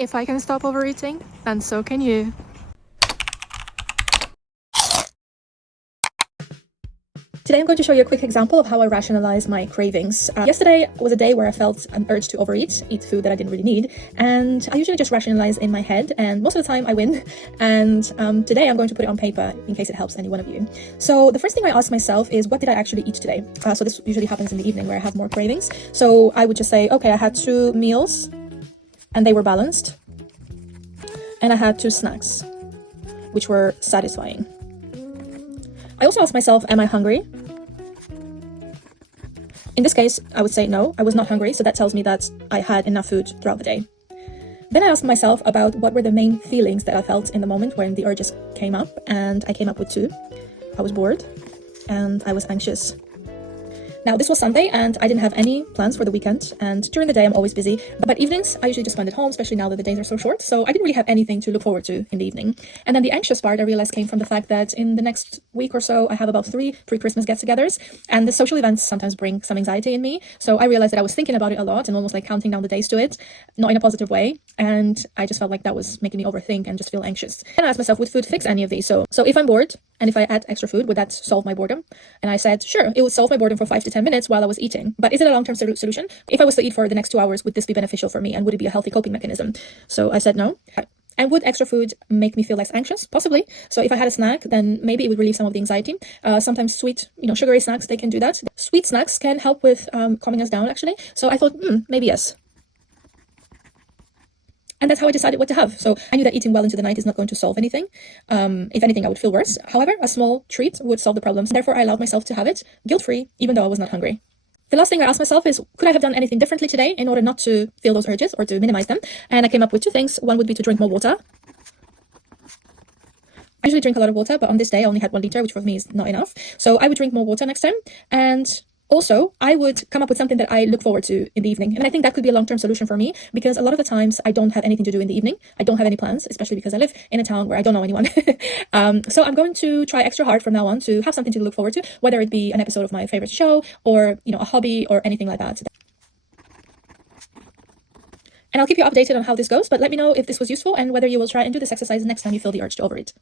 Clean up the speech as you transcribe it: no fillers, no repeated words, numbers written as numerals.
If I can stop overeating, then so can you. Today I'm going to show you a quick example of how I rationalize my cravings. Yesterday was a day where I felt an urge to overeat, eat food that I didn't really need, and I usually just rationalize in my head, and most of the time I win. And today I'm going to put it on paper in case it helps any one of you. So the first thing I ask myself is, what did I actually eat today? So this usually happens in the evening where I have more cravings. So I would just say, okay, I had 2 meals and they were balanced, and I had 2 snacks which were satisfying. I also ask myself, am I hungry? In this case, I would say no, I was not hungry, so that tells me that I had enough food throughout the day. Then I asked myself about what were the main feelings that I felt in the moment when the urges came up, and I came up with 2. I was bored and I was anxious. Now, this was Sunday and I didn't have any plans for the weekend, and during the day I'm always busy, but evenings I usually just spend at home, especially now that the days are so short, so I didn't really have anything to look forward to in the evening. And then the anxious part I realized came from the fact that in the next week or so I have about 3 pre-Christmas get-togethers, and the social events sometimes bring some anxiety in me, so I realized that I was thinking about it a lot and almost like counting down the days to it, not in a positive way, and I just felt like that was making me overthink and just feel anxious. And I asked myself, would food fix any of these? So if I'm bored and if I add extra food, would that solve my boredom? And I said, sure, it would solve my boredom for 5 to 10 minutes while I was eating. But is it a long-term solution? If I was to eat for the next 2 hours, would this be beneficial for me? And would it be a healthy coping mechanism? So I said no. And would extra food make me feel less anxious? Possibly. So if I had a snack, then maybe it would relieve some of the anxiety. Sometimes sweet, sugary snacks, they can do that. Sweet snacks can help with calming us down, actually. So I thought, maybe yes. And that's how I decided what to have. So I knew that eating well into the night is not going to solve anything. If anything, I would feel worse. However, a small treat would solve the problems. Therefore, I allowed myself to have it guilt-free, even though I was not hungry. The last thing I asked myself is, could I have done anything differently today in order not to feel those urges or to minimize them? And I came up with 2 things. One would be to drink more water. I usually drink a lot of water, but on this day I only had 1 liter, which for me is not enough. So I would drink more water next time. And also, I would come up with something that I look forward to in the evening. And I think that could be a long-term solution for me, because a lot of the times I don't have anything to do in the evening. I don't have any plans, especially because I live in a town where I don't know anyone. So I'm going to try extra hard from now on to have something to look forward to, whether it be an episode of my favorite show or, a hobby or anything like that. And I'll keep you updated on how this goes, but let me know if this was useful and whether you will try and do this exercise next time you feel the urge to overeat.